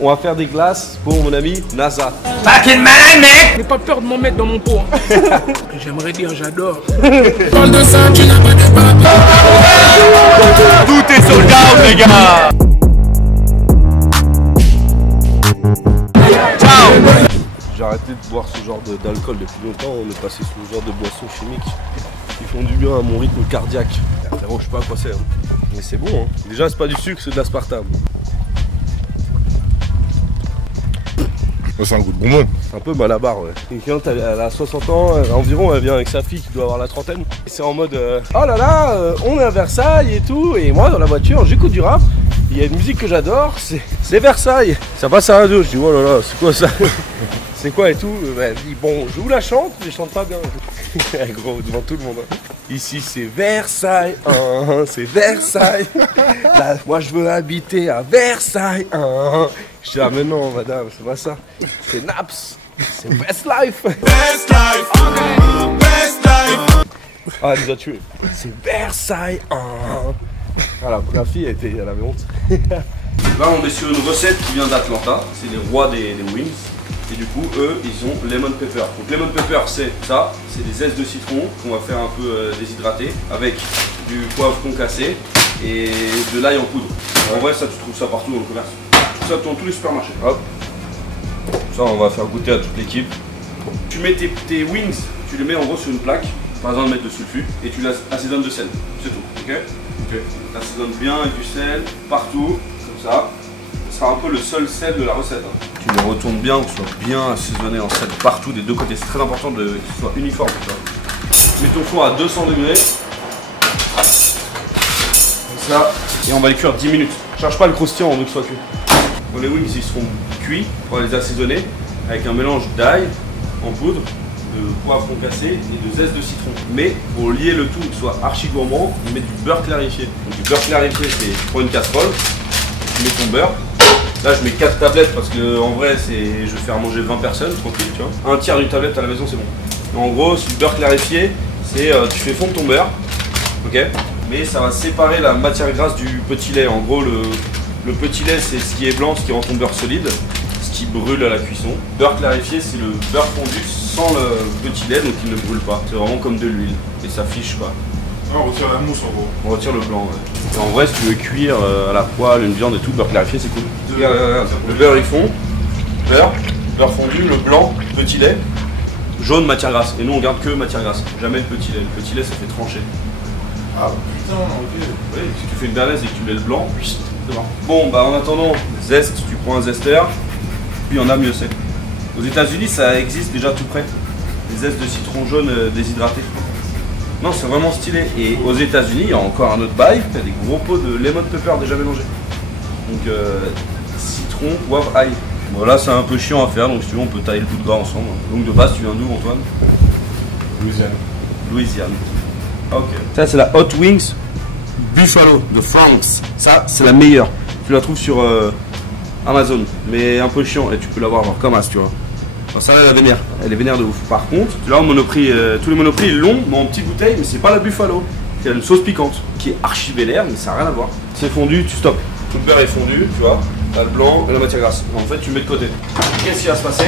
On va faire des glaces pour mon ami NASA. Fucking man, mec! N'aie pas peur de m'en mettre dans mon pot. Hein. J'aimerais dire j'adore. Parle de ça, tu n'as pas de papier. Tout est sold out, les gars! Ciao! J'ai arrêté de boire ce genre d'alcool depuis longtemps. On est passé sur ce genre de boissons chimiques qui font du bien à mon rythme cardiaque. Frérot, je sais pas à quoi c'est. Hein. Mais c'est bon. Hein. Déjà, c'est pas du sucre, c'est de l'aspartame. C'est un goût de bonbon. C'est un peu malabar, ouais. Quelqu'un, elle a 60 ans environ, elle vient avec sa fille qui doit avoir la trentaine. Et c'est en mode oh là là, on est à Versailles et tout. Et moi, dans la voiture, j'écoute du rap. Il y a une musique que j'adore, c'est Versailles. Ça passe à la radio. Je dis oh là là, c'est quoi ça? C'est quoi et tout? Elle dit bon, je vous la chante, mais je chante pas bien. Gros, devant tout le monde. Ici c'est Versailles, c'est Versailles. Là, moi je veux habiter à Versailles. Je dis ah mais non madame, c'est pas ça. C'est Naps, c'est Best Life. Best Life, Best Life. Ah elle nous a tués. C'est Versailles. Voilà, la fille elle avait honte. Là on est sur une recette qui vient d'Atlanta. C'est les rois des wings. Et du coup, eux, ils ont lemon pepper. Donc lemon pepper, c'est ça, c'est des zestes de citron qu'on va faire un peu déshydrater avec du poivre concassé et de l'ail en poudre. En vrai, ça, tu trouves ça partout dans le commerce. Ça, dans tous les supermarchés. Hop. Ça, on va faire goûter à toute l'équipe. Tu mets tes wings, tu les mets en gros sur une plaque, pas besoin de mettre de sulfure, et tu l'assaisonnes de sel. C'est tout, ok? Tu assaisonnes bien avec du sel partout, comme ça. Ce sera un peu le seul sel de la recette. Hein. Tu le retournes bien, que ce soit bien assaisonné en sel partout des deux côtés. C'est très important que ce soit uniforme. Tu mets ton four à 200 degrés. Comme ça. Et on va les cuire 10 minutes. Charge pas le croustillant, on veut que ce soit cuit. Bon, les wings ils seront cuits. On va les assaisonner avec un mélange d'ail en poudre, de poivre concassé et de zeste de citron. Mais pour lier le tout, que ce soit archi gourmand, on met du beurre clarifié. Donc du beurre clarifié, c'est tu prends une casserole, tu mets ton beurre. Là je mets 4 tablettes parce que en vrai je vais faire manger 20 personnes tranquille, tu vois. Un tiers d'une tablette à la maison c'est bon. En gros c'est le beurre clarifié, c'est tu fais fondre ton beurre, ok, mais ça va séparer la matière grasse du petit lait. En gros le petit lait c'est ce qui est blanc, ce qui rend ton beurre solide, ce qui brûle à la cuisson. Beurre clarifié c'est le beurre fondu sans le petit lait donc il ne brûle pas. C'est vraiment comme de l'huile et ça fiche pas. On retire la mousse en gros. On retire le blanc, ouais. Et en vrai, si tu veux cuire à la poêle, une viande et tout, beurre clarifié, c'est cool. Regarde. Le beurre, il fond. Beurre fondu, le blanc, petit lait, jaune, matière grasse. Et nous, on garde que matière grasse. Jamais le petit lait. Le petit lait, ça fait trancher. Ah putain, ok. Oui, si tu fais une bernaise et que tu mets le blanc, c'est bon. Bon, bah en attendant, zeste, tu prends un zesteur, puis on a mieux c'est. Aux États-Unis, ça existe déjà tout près. Des zestes de citron jaune déshydratés. Non, c'est vraiment stylé. Et aux États-Unis, il y a encore un autre bail. Il y a des gros pots de lemon pepper déjà mélangés. Donc, citron, poivre, ail. Bon, là, c'est un peu chiant à faire. Donc, si tu veux, on peut tailler le bout de gras ensemble. Donc, de base, tu viens d'où, Antoine? Louisiane. Ok. Ça, c'est la Hot Wings Buffalo de France. Ça, c'est la meilleure. Tu la trouves sur Amazon. Mais un peu chiant. Et tu peux l'avoir comme as, tu vois. Alors ça, elle est vénère de ouf. Par contre, là, au Monoprix, tous les Monoprix, ils l'ont, mais en petite bouteille, mais c'est pas la Buffalo. C'est une sauce piquante, qui est archi vénère, mais ça n'a rien à voir. C'est fondu, tu stoppes. Tout le beurre est fondu, tu vois, t'as le blanc et la matière grasse. En fait, tu mets de côté. Qu'est-ce qui va se passer?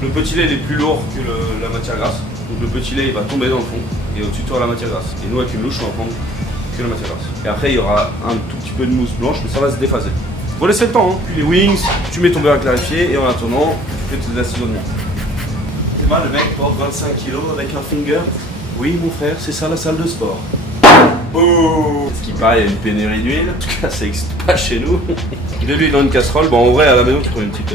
Le petit lait, il est plus lourd que la matière grasse. Donc le petit lait, il va tomber dans le fond, et au-dessus, tu auras la matière grasse. Et nous, avec une louche, on va prendre que la matière grasse. Et après, il y aura un tout petit peu de mousse blanche, mais ça va se déphaser. Faut laisser le temps, hein. Puis les wings, tu mets ton beurre clarifié, et en attendant, tu fais tes assaisonnements. C'est mal, le mec porte 25 kg avec un finger. Oui, mon frère, c'est ça la salle de sport. Oh. Ce qui paraît, il y a une pénurie d'huile. En tout cas, ça n'existe pas chez nous. De l'huile dans une casserole. Bon, en vrai, à la maison, tu prends une petite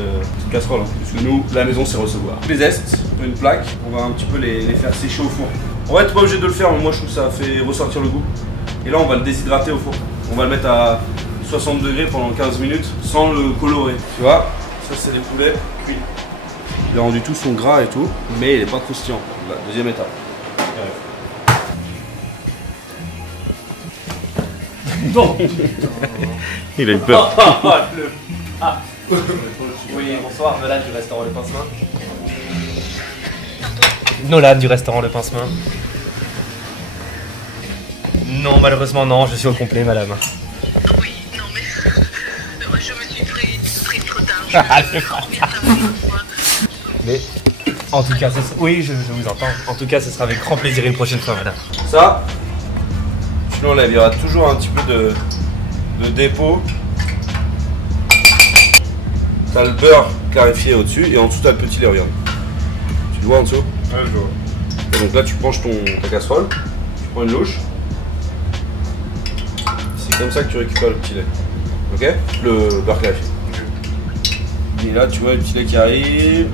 casserole. Hein, parce que nous, la maison, c'est recevoir. Les zestes, une plaque. On va un petit peu les faire sécher au four. En vrai, t'es pas obligé de le faire, mais moi, je trouve que ça fait ressortir le goût. Et là, on va le déshydrater au four. On va le mettre à 60 degrés pendant 15 minutes sans le colorer. Tu vois, ça, c'est des poulets cuits. Il a rendu tout son gras et tout, mais il n'est pas croustillant. La deuxième étape. Non. Il a eu peur. Oui, bonsoir, Nolan du restaurant Le Pincemin. Nolan du restaurant Le Pincemin. Non, malheureusement non, je suis au complet, madame. Oui, non mais je me suis pris trop Mais en tout cas, oui, je vous entends. En tout cas, ce sera avec grand plaisir une prochaine fois, madame. Ça, tu l'enlèves. Il y aura toujours un petit peu de dépôt. T'as le beurre clarifié au-dessus et en dessous t'as le petit lait, regarde. Tu le vois en dessous? Ouais, je vois. Et donc là tu branches ta casserole, tu prends une louche. C'est comme ça que tu récupères le petit lait. Ok? Le beurre clarifié. Et là tu vois le petit lait qui arrive.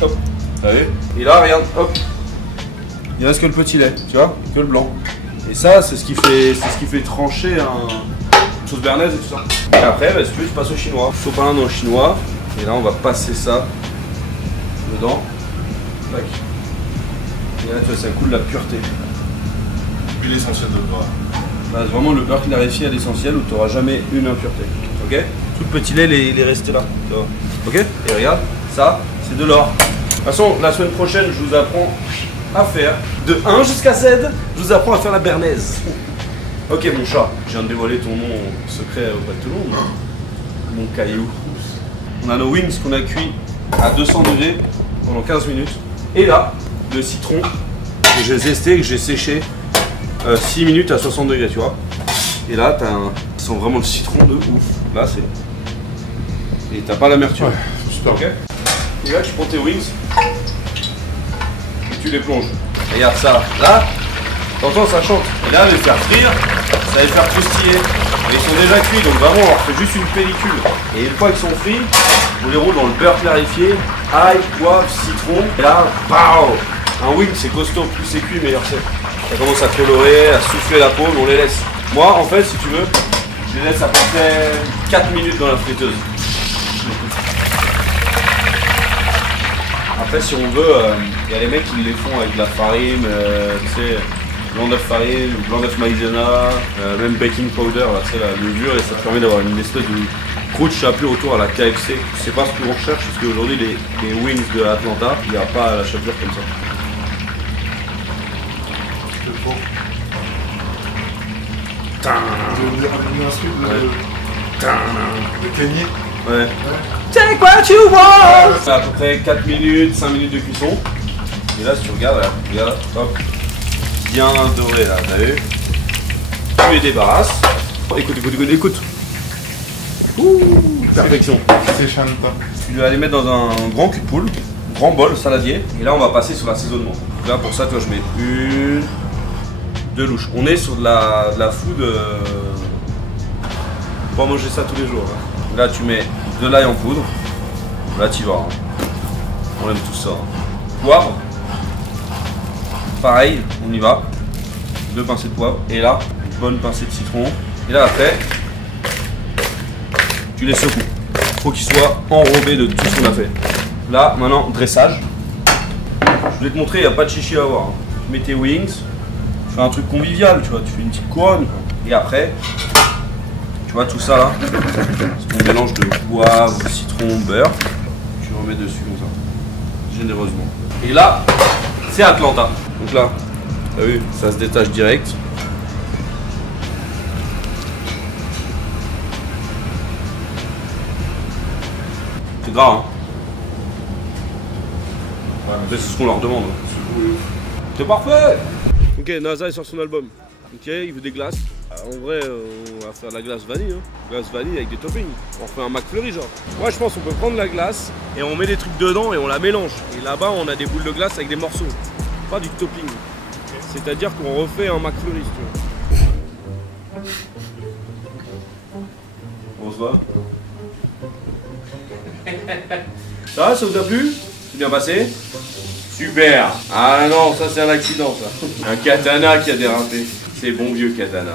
Hop, t'as vu? Et là regarde, hop. Il reste que le petit lait, tu vois? Que le blanc. Et ça c'est ce qui fait trancher une sauce béarnaise et tout ça. Et après, bah, si tu veux, tu passes au chinois. Sopalin dans le chinois. Et là, on va passer ça dedans. Tac. Et là, tu vois, ça coule la pureté. Puis l'essentiel de beurre. Bah, c'est vraiment le beurre clarifié à l'essentiel où tu n'auras jamais une impureté. Ok? Tout le petit lait, il est resté là. Tu vois. Ok? Et regarde, ça, c'est de l'or. De toute façon, la semaine prochaine, je vous apprends à faire de 1 jusqu'à 7. Je vous apprends à faire la béarnaise. Ok mon chat, je viens de dévoiler ton nom secret auprès de tout le monde. Mon caillou. On a nos wings qu'on a cuits à 200 degrés pendant 15 minutes. Et là, le citron que j'ai zesté, que j'ai séché 6 minutes à 60 degrés, tu vois. Et là, tu sens vraiment le citron de ouf. Là, c'est... Et t'as pas l'amertume. Ouais, super. Ok. Et là, tu prends tes wings et tu les plonges. Regarde ça. Là, t'entends, ça chante. Et là, les faire frire, ça va les faire croustiller. Mais ils sont déjà cuits, donc vraiment, on leur fait juste une pellicule. Et une fois qu'ils sont frits, on les roule dans le beurre clarifié, ail, poivre, citron. Et là, pow! Un wing, c'est costaud. Plus c'est cuit, meilleur c'est. Ça commence à colorer, à souffler la peau, mais on les laisse. Moi, en fait, si tu veux, je les laisse à peu près 4 minutes dans la friteuse. Après, si on veut, il y a les mecs qui les font avec de la farine, tu sais, blanc d'œuf farine, blanc d'œuf maïzena, même baking powder, là, tu sais, la levure, et ça te permet d'avoir une espèce de croûte chapelure autour à la KFC. Je sais pas ce que on recherche, parce qu'aujourd'hui, les wings de Atlanta, il n'y a pas la chapelure comme ça. C'est fort. Je veux dire une insulte de Kenny. Ouais. Take what you want! C'est à peu près 4 minutes, 5 minutes de cuisson. Et là, si tu regardes, là, regarde, hop, bien doré là, t'as vu? Tu les débarrasses. Écoute, écoute, écoute, écoute. Ouh, perfection. C'est Shanta. Tu vas les mettre dans un grand cul de poule, grand bol saladier. Et là, on va passer sur l'assaisonnement. Donc là, pour ça, toi, je mets une, 2 louches. On est sur de la food. On va manger ça tous les jours. Hein. Là, tu mets de l'ail en poudre. Là, tu vas. Hein. On aime tout ça. Hein. Poivre. Pareil, on y va. 2 pincées de poivre. Et là, une bonne pincée de citron. Et là, après, tu les secoues. Il faut qu'ils soient enrobés de tout ce qu'on a fait. Là, maintenant, dressage. Je vais te montrer, il n'y a pas de chichi à avoir. Hein. Tu mets tes wings. Tu fais un truc convivial, tu vois. Tu fais une petite couronne. Et après, tu vois tout ça là, c'est ton mélange de poivre, citron, beurre. Tu remets dessus comme ça, généreusement. Et là, c'est Atlanta. Donc là, t'as vu, ça se détache direct. C'est gras, hein. Ouais, c'est ce qu'on leur demande. C'est parfait. Ok, NASA est sur son album. Ok, il veut des glaces. En vrai, on va faire de la glace vanille, hein. Glace vanille avec des toppings. On fait un McFlurry genre. Moi je pense qu'on peut prendre la glace et on met des trucs dedans et on la mélange. Et là-bas on a des boules de glace avec des morceaux. Pas du topping. C'est-à-dire qu'on refait un McFlurry si tu veux. On se voit. Ça vous a plu? C'est bien passé? Super! Ah non, ça c'est un accident ça. Un katana qui a dérapé. C'est bon vieux katana.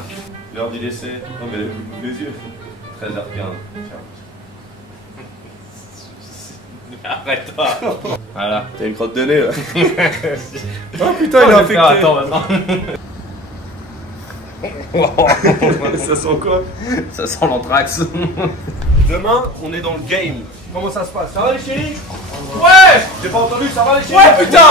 L'heure du décès. Non mais les yeux. 13h15. Arrête-toi. Voilà. T'as une crotte de nez là. Oh putain, il est infecté. Attends maintenant. Ça sent quoi? Ça sent l'anthrax. Demain, on est dans le game. Comment ça se passe? Ça va les chéris? Ouais! J'ai pas entendu, ça va les chéris? Ouais putain!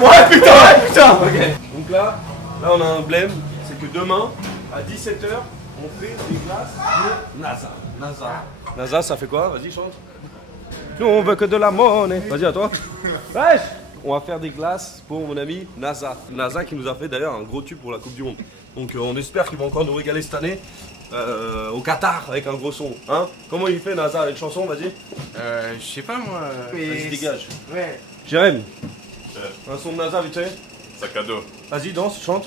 Ouais putain! Ouais putain! Ok. Donc là on a un blème, c'est que demain, à 17h, on fait des glaces de NASA. NASA, ça fait quoi? Vas-y, chante. Nous, on veut que de la monnaie. Vas-y, à toi. Wesh! On va faire des glaces pour mon ami NASA. NASA qui nous a fait d'ailleurs un gros tube pour la Coupe du Monde. Donc on espère qu'il va encore nous régaler cette année au Qatar avec un gros son. Hein? Comment il fait NASA? Une chanson, vas-y. Je sais pas moi. Vas-y, dégage. Ouais. Jérémy, un son de NASA vite fait. Sac à dos. Vas-y, danse, chante.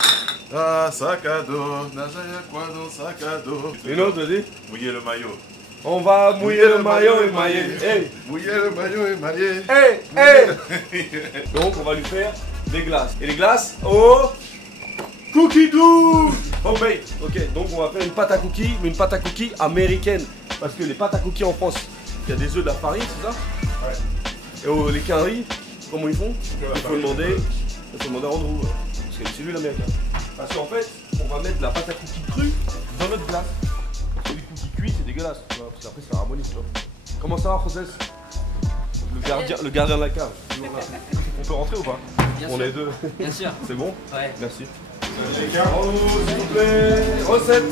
Ah, sac à dos. NASA, y'a quoi dans le sac à dos? Une autre, vas-y. Mouiller le maillot. On va mouiller le maillot émaillé. Hey, Mouiller le maillot émaillé. hey, hey. Donc on va lui faire des glaces. Et les glaces au cookie dough. Homemade. Ok, donc on va faire une pâte à cookies, mais une pâte à cookies américaine. Parce que les pâtes à cookies en France, il y a des œufs, de la farine, c'est ça? Ouais. Et les quinries, comment ils font? Il faut demander à Andrew. Parce que c'est lui l'américain. Parce qu'en fait, on va mettre de la pâte à cookies crue dans notre glace. Les cookies cuits, c'est dégueulasse, tu vois, parce qu'après ça harmonise, tu vois. Comment ça va, José? Le gardien de la cave. On peut rentrer ou pas? Bien On sûr. est deux. Bien sûr. C'est bon? Ouais. Merci. Oh, s'il vous plaît, recette.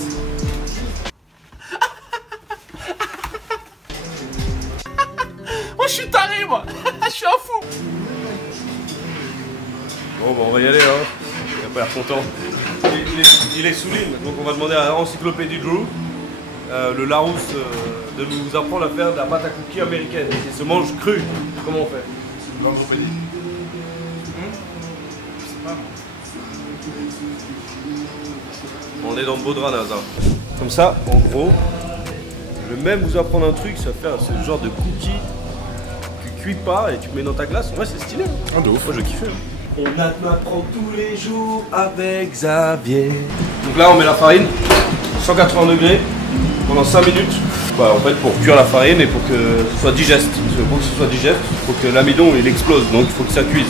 Oh, je suis taré, moi. Je suis un fou. Bon, bah, on va y aller, hein. Il a pas l'air content. Il est sous ligne, donc on va demander à Encyclopédie Drew, le Larousse, de nous apprendre à faire de la pâte à cookies américaine. Et se mange cru. Comment on fait? L'encyclopédie. On est dans le beau drap, NASA. Comme ça, en gros, je vais même vous apprendre un truc, ça fait ce genre de cookies. Tu cuis pas et tu mets dans ta glace. Ouais, c'est stylé. Ah, de ouf. Moi, je kiffe. On apprend tous les jours avec Xavier. Donc là, on met la farine, 180 degrés, pendant 5 minutes. Bah, en fait, pour cuire la farine et pour que ce soit digeste. Parce que pour que ce soit digeste, il faut que l'amidon il explose. Donc il faut que ça cuise.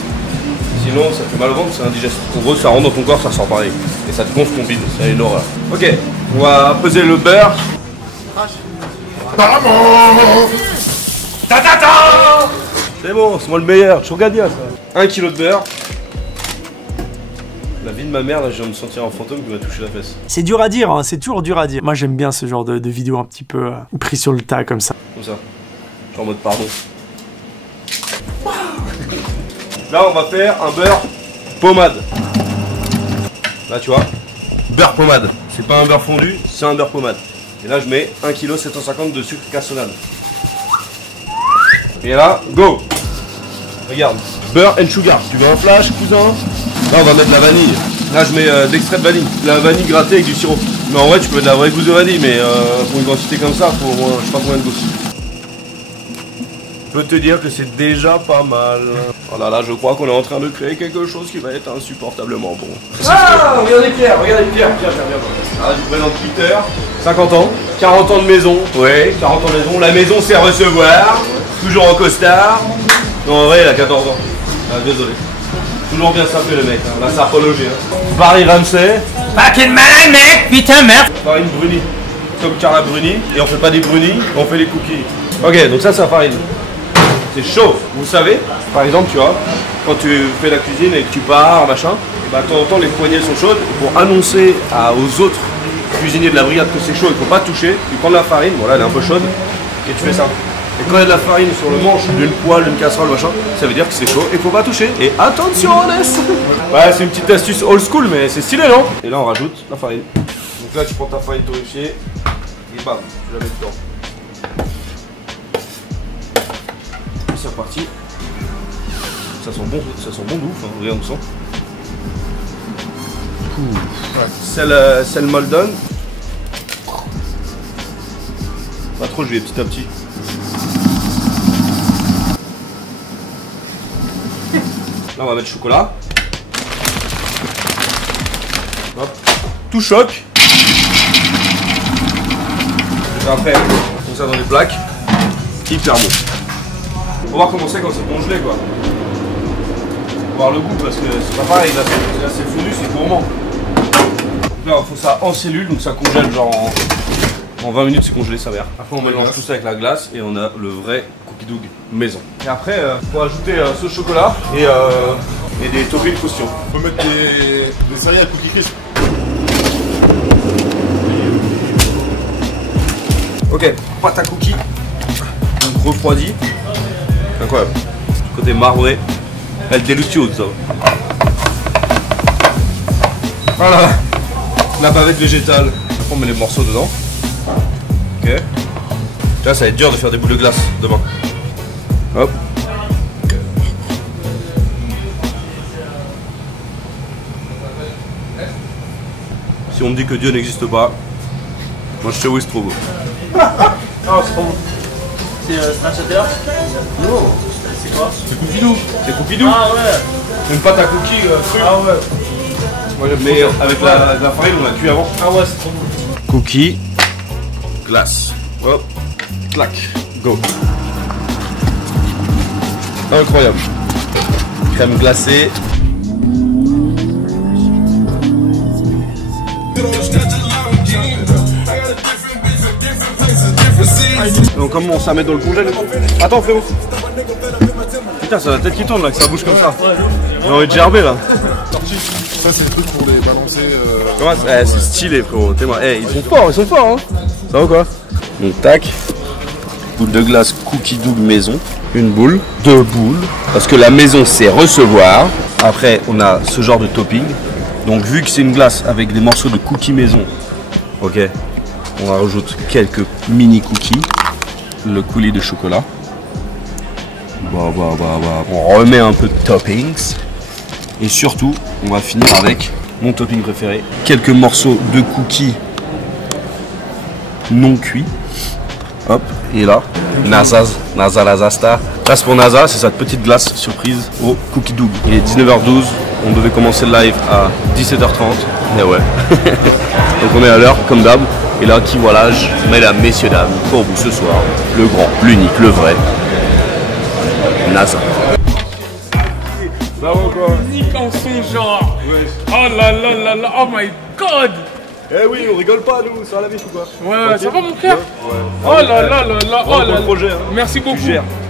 Sinon, ça fait mal au ventre, c'est indigeste. En gros, ça rentre dans ton corps, ça sort pareil. Et ça te gonfle ton bide, c'est une horreur. Ok, on va peser le beurre. C'est bon, c'est moi le meilleur, tu regardes bien ça. 1 kg de beurre. La vie de ma mère, là, je vais me sentir un fantôme qui m'a touché la fesse. C'est dur à dire, hein, c'est toujours dur à dire. Moi j'aime bien ce genre de vidéos un petit peu pris sur le tas comme ça. Comme ça. Je suis en mode pardon. Là, on va faire un beurre pommade. Là, tu vois, beurre pommade. C'est pas un beurre fondu, c'est un beurre pommade. Et là, je mets 1 kg 750 de sucre cassonade. Et là, go! Regarde, beurre and sugar. Tu veux un flash, cousin? Là, on va mettre de la vanille. Là, je mets de l'extrait de vanille. De la vanille grattée avec du sirop. Mais en vrai, tu peux mettre de la vraie gousse de vanille, mais pour une quantité comme ça, faut au moins, je sais pas combien de gousses. Je peux te dire que c'est déjà pas mal. Oh là là, je crois qu'on est en train de créer quelque chose qui va être insupportablement bon. Ah, regardez Pierre, Pierre, viens. Ah, je vous présente Peter, 50 ans, 40 ans de maison. Ouais, 40 ans de maison. La maison c'est à recevoir, toujours en costard. Non, en vrai, il a 14 ans. Ah, désolé. Toujours bien sapé le mec, hein. La sapologie. Hein. Barry Ramsey. Fucking malade, mec. Putain, merde. Farine bruni, comme Cara Bruni. Et on fait pas des brunis, on fait les cookies. Ok, donc ça c'est la farine. C'est chaud, vous savez, par exemple, tu vois, quand tu fais la cuisine et que tu pars, machin, et bah de temps en temps les poignées sont chaudes, et pour annoncer aux autres cuisiniers de la brigade que c'est chaud, il faut pas toucher, tu prends de la farine, bon là elle est un peu chaude, et tu fais ça. Et quand il y a de la farine sur le manche d'une poêle, d'une casserole, machin, ça veut dire que c'est chaud, et faut pas toucher, et attention, ouais, c'est une petite astuce old school, mais c'est stylé, non? Et là on rajoute la farine. Donc là tu prends ta farine torréfiée, et bam, tu la mets dedans. C'est reparti. Ça sent bon de ouf, hein. Regarde où ça. Ouais. Sel Maldon. Pas trop, je vais petit à petit. Là on va mettre le chocolat. Hop. Tout choc. Je vais après comme ça dans les plaques. Hyper bon. On va voir comment c'est quand c'est congelé quoi. Faut voir le goût parce que c'est pas pareil, là c'est fondu, c'est gourmand. Donc là il faut ça en cellule, donc ça congèle genre en 20 minutes c'est congelé sa mère. Après on mélange tout ça avec la glace et on a le vrai cookie dough maison. Et après faut ajouter sauce chocolat et des toppings croustillants. On peut mettre des céréales cookie crisp. Ok, pâte à cookies. Donc refroidi. Incroyable. Côté marbré. Elle delicioso. Voilà. La bavette végétale. On met les morceaux dedans. Ok. Là, ça va être dur de faire des boules de glace demain. Hop. Si on me dit que Dieu n'existe pas, moi je sais où il se trouve. Ah, c'est pas bon. C'est Snatchater? Non. C'est quoi? C'est Coupidou. C'est Coupidou. Ah ouais. Une pâte à cookies crue. Ah ouais. Mais avec la farine, on l'a cuit avant. Ah ouais, c'est trop bon. Cookies, glace. Hop, clac, go. Incroyable. Crème glacée. Donc comment ça met dans le congèle? Attends frérot. Putain, ça a la tête qui tourne là, que ça bouge comme ça. J'ai envie de gerber là. Ça, c'est le truc pour les balancer. C'est stylé frérot, t'es moi. Ils sont forts hein. Ça va ou quoi? Donc tac. Boule de glace Cookie Dough maison. Une boule, deux boules. Parce que la maison c'est recevoir. Après on a ce genre de topping. Donc vu que c'est une glace avec des morceaux de cookies maison, ok, on rajoute quelques mini cookies. Le coulis de chocolat. On remet un peu de toppings. Et surtout, on va finir avec mon topping préféré. Quelques morceaux de cookies non cuits. Hop, et là, NASA Lazasta. Place pour NASA, c'est cette petite glace surprise au Cookie Dough. Il est 19h12, on devait commencer le live à 17h30. Mais ouais. Donc on est à l'heure, comme d'hab. Et là, qui voilà, mesdames, messieurs, dames, pour vous ce soir, le grand, l'unique, le vrai, NASA. Ça va quoi? Nique en son genre. Oh là là là là, oh my god. Eh oui, on rigole pas nous, ça va la vie ou quoi? Ouais, ça va mon frère? Ouais. Oh là là là là, oh là là. Projet, hein. Merci beaucoup.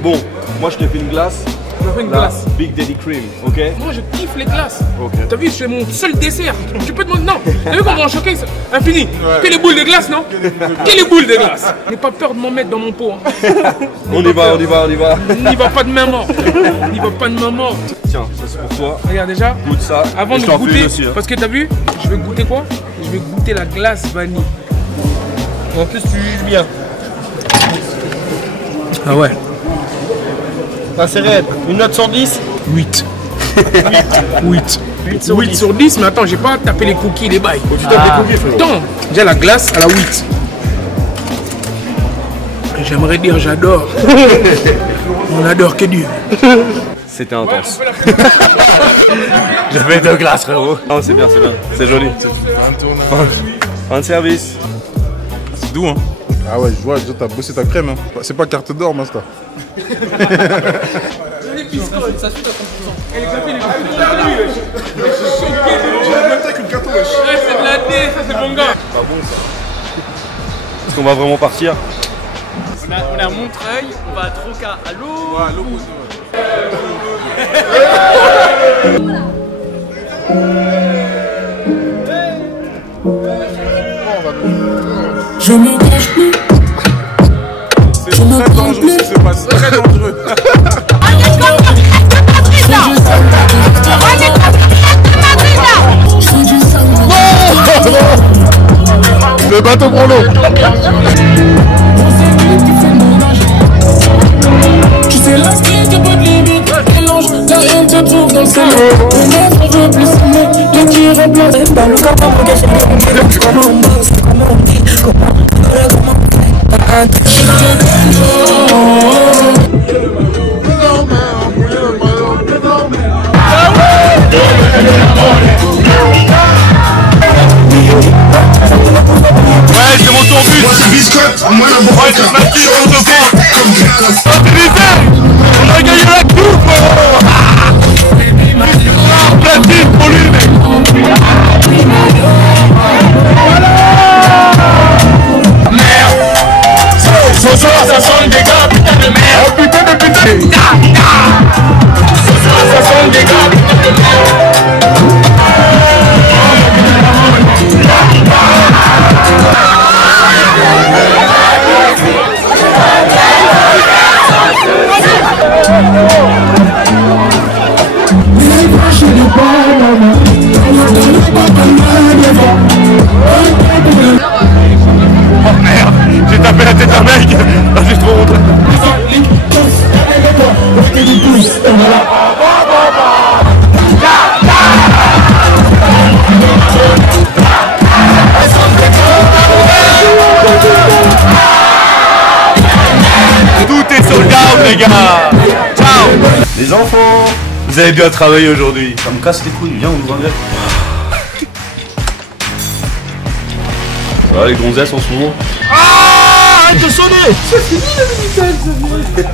Bon, moi je t'ai fait une glace. Je fais une La glace. Big Daddy Cream, ok? Moi je kiffe les glaces. Ok. T'as vu, c'est mon seul dessert. Tu peux te demander, non. T'as vu comment choquer ça? Infini. Que les boules de glace, non? Que les boules de glace. N'aie pas peur de m'en mettre dans mon pot. Hein. On y va. N'y va pas de main morte. N'y va pas de main morte. Tiens, ça c'est pour toi. Regarde déjà. Goûte ça. Avant Et de je t'en fais une goûter, aussi, hein. parce que t'as vu, je vais goûter quoi? Je vais goûter la glace vanille. En plus, tu juges bien. Ah ouais. Ah, c'est raide. Une note sur 10? 8. 8 sur 10, mais attends, j'ai pas tapé les cookies, les bails. Tu tapes des cookies, frérot. Attends, déjà la glace à la 8. J'aimerais dire j'adore. On adore que Dieu. C'était intense. J'avais deux glaces, frérot. Non, c'est bien, c'est joli. Fin de service. C'est doux, hein. Ah ouais, je vois, déjà t'as bossé ta crème, hein. C'est pas carte d'or, Masta. C'est de la D, ça c'est mon gars. Pas bon ça. Est-ce qu'on va vraiment partir? On est à Montreuil, on va à Troca. Allô? Ouais, allô. Je me cache plus. C'est très dangereux ce qui se passe, très dangereux. Le bateau prend l'eau. Tu sais l'instinct, y'a pas de limite. Mélange, la haine te trouve dans le salon. Une autre veut plus s'aimer. Le qui remplace dans le corps. Comment on bosse, comment on dit, comment Ouais, c'est mon tour but. Ouais, c'est ma petite tour de France. On a gagné la coupe, platine pour lui, mec. Merde. Ce soir, ça sent le dégât, putain de merde. Oh putain de putain. Ce soir, ça sent le dégât, putain de merde. les gars. Ciao. Les enfants, vous avez bien travaillé aujourd'hui. Ça me casse les couilles, viens on nous enlève. Ça va les gonzesses en ce moment? Ah, arrête de sonner. C'est fini la minute,